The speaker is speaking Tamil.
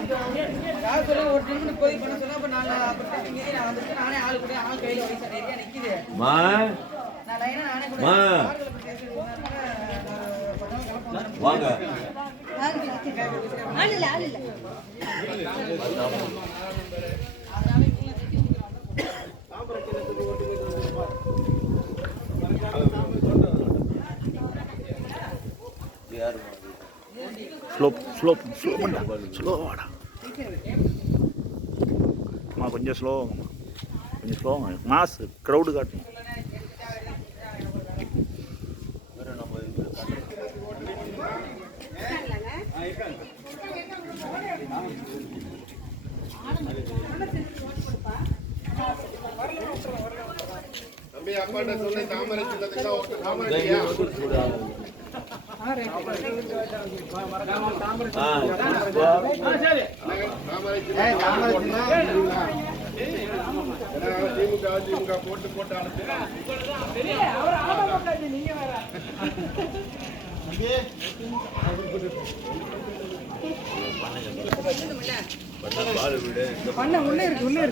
ஒரு ட்ரிப் போய் பண்ண சொன்னா அப்ப நான் வந்துட்டு நானே ஆளு கூட ஆள் கையில வயசா நிறைய நிக்குது நான் லைனா நானே கூட வாங்க ஆள் இல்ல ஸ்லோவாடா அம்மா கொஞ்சம் ஸ்லோவாங்கம்மா கொஞ்சம் ஸ்லோவாங்க மாஸ் க்ரௌடு காட்டணும் தம்பி அப்பாட்ட சொன்ன தாமரை சின்னதுக்கு தாமரையா திமுக போட்டு போட்டு பண்ண உள்ள இருக்கு